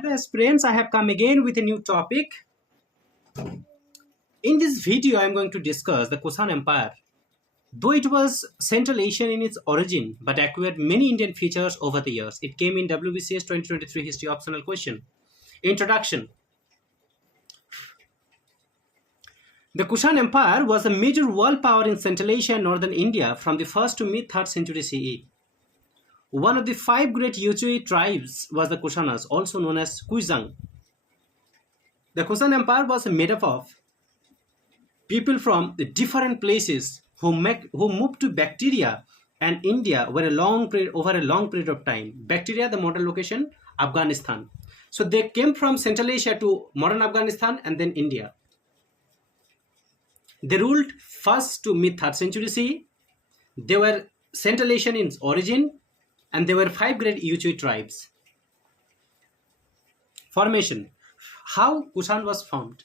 Hello aspirants, I have come again with a new topic. In this video, I am going to discuss the Kushan Empire. Though it was Central Asian in its origin, but acquired many Indian features over the years. It came in wbcs 2023 history optional question. Introduction. The Kushan Empire was a major world power in Central Asia and Northern India from the 1st to mid-3rd century CE. One of the 5 great Yuzhui tribes was the Kushanas, also known as Kushan. The Kushan Empire was made up of people from different places who moved to Bactria and India over a long period of time. Bactria, the modern location, Afghanistan. So they came from Central Asia to modern Afghanistan and then India. They ruled 1st to mid-3rd century CE. They were Central Asian in origin and there were 5 great Yuzhui tribes. Formation. How Kushan was formed?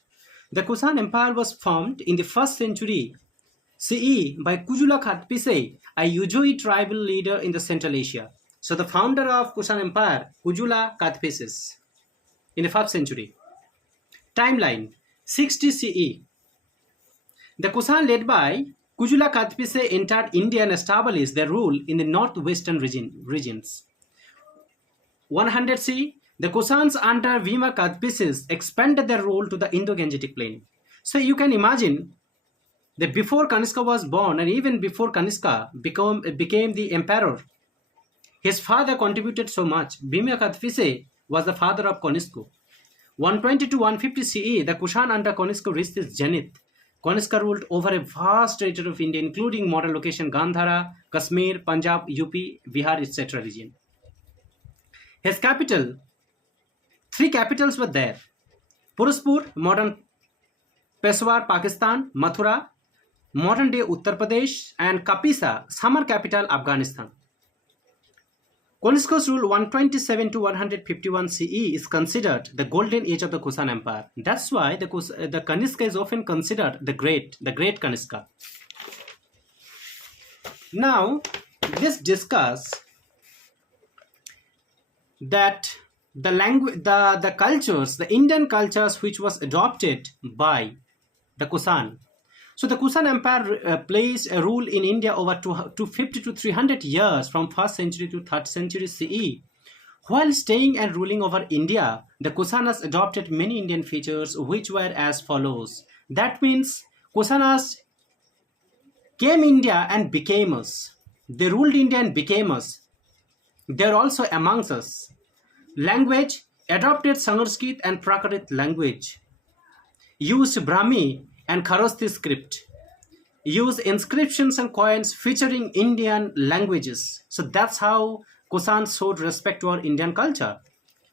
The Kushan Empire was formed in the 1st century CE by Kujula Khatpise, a Yuzhui tribal leader in the Central Asia. So the founder of Kushan Empire, Kujula Khatpise, in the 1st century. Timeline, 60 CE. The Kushan led by Kujula Khatpise entered India and established their rule in the northwestern regions. 100 CE. The Kushans under Bhima Kadpises expanded their rule to the Indo-Gangetic plain. So you can imagine that before Kanishka was born and even before Kanishka became the emperor, his father contributed so much. Bhima Kadpise was the father of Kanishka. 120 to 150 CE, the Kushan under Kanishka reached its zenith. Kanishka ruled over a vast territory of India, including modern location Gandhara, Kashmir, Punjab, UP, Bihar, etc. region. His capital, 3 capitals were there. Firozpur, modern Peshawar, Pakistan, Mathura, modern day Uttar Pradesh, and Kapisa, summer capital, Afghanistan. Kanishka's rule 127 to 151 CE is considered the golden age of the Kushan Empire. That's why the Kanishka is often considered the great Kanishka. Now, let's discuss that the cultures, the Indian cultures which was adopted by the Kushan. So the Kushan Empire plays a role in India over 250 to 300 years from 1st century to 3rd century CE. While staying and ruling over India, the Kushanas adopted many Indian features which were as follows. That means Kushanas came India and became us. They ruled India and became us. They are also amongst us. Language, adopted Sanskrit and Prakrit language. Used Brahmi and Kharosthi script. Use inscriptions and coins featuring Indian languages. So that's how Kushan showed respect to our Indian culture.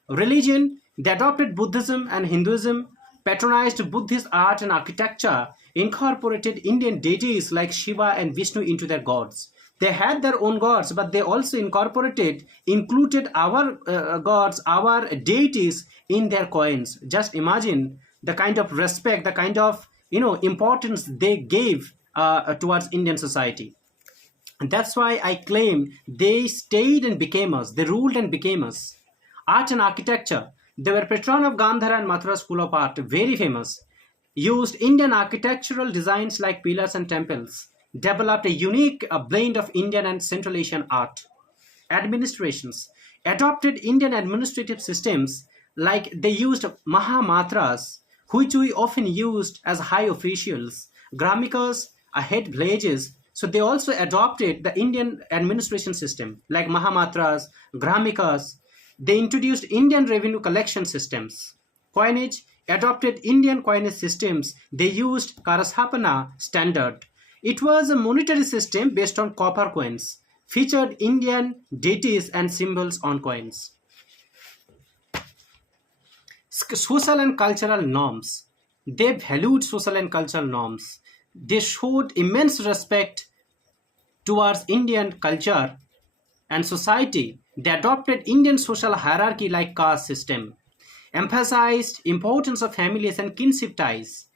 Religion, they adopted Buddhism and Hinduism, patronized Buddhist art and architecture, incorporated Indian deities like Shiva and Vishnu into their gods. They had their own gods, but they also included our gods, our deities in their coins. Just imagine the kind of respect, the kind of importance they gave towards Indian society. And that's why I claim they stayed and became us. They ruled and became us. Art and architecture. They were patron of Gandhara and Mathura school of art, very famous. Used Indian architectural designs like pillars and temples. Developed a unique blend of Indian and Central Asian art. Administrations. Adopted Indian administrative systems like they used Mahamatras, which we often used as high officials, Gramikas, head villages. So they also adopted the Indian administration system like Mahamatras, Gramikas. They introduced Indian revenue collection systems. Coinage, adopted Indian coinage systems. They used Karashapana standard. It was a monetary system based on copper coins, featured Indian deities and symbols on coins. Social and cultural norms. They valued social and cultural norms. They showed immense respect towards Indian culture and society. They adopted Indian social hierarchy like caste system, emphasized importance of families and kinship ties.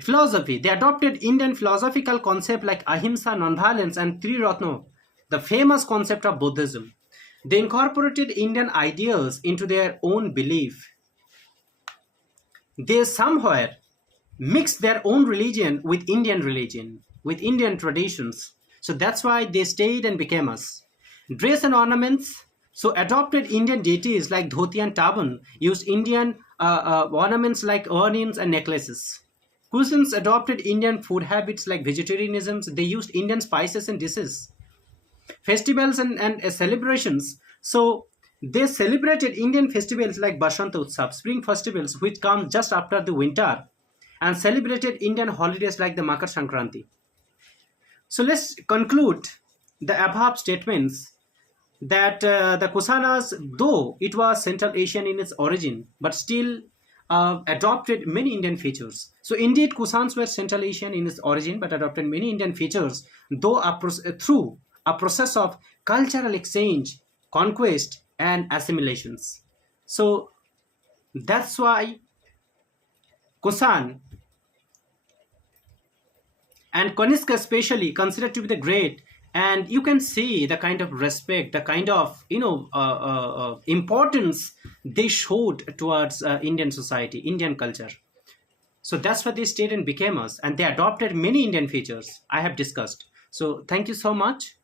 Philosophy. They adopted Indian philosophical concepts like ahimsa, nonviolence, and Triratna, the famous concept of Buddhism. They incorporated Indian ideals into their own belief. They somewhere mixed their own religion, with Indian traditions. So that's why they stayed and became us. Dress and ornaments, so adopted Indian deities like dhoti and turban, used Indian ornaments like earrings and necklaces. Cuisines adopted Indian food habits like vegetarianism. They used Indian spices and dishes. Festivals and celebrations. So they celebrated Indian festivals like Bashanta Utsav, spring festivals, which come just after the winter, and celebrated Indian holidays like the Makar Sankranti. So let's conclude the above statements that the Kusanas, though it was Central Asian in its origin, but still adopted many Indian features. So indeed, Kusans were Central Asian in its origin, but adopted many Indian features, though through a process of cultural exchange, conquest, and assimilations. So that's why Kusan and kanishka especially considered to be the great, and you can see the kind of respect, the kind of importance they showed towards Indian society, Indian culture. So that's why they stayed and became us, and they adopted many Indian features I have discussed. So thank you so much.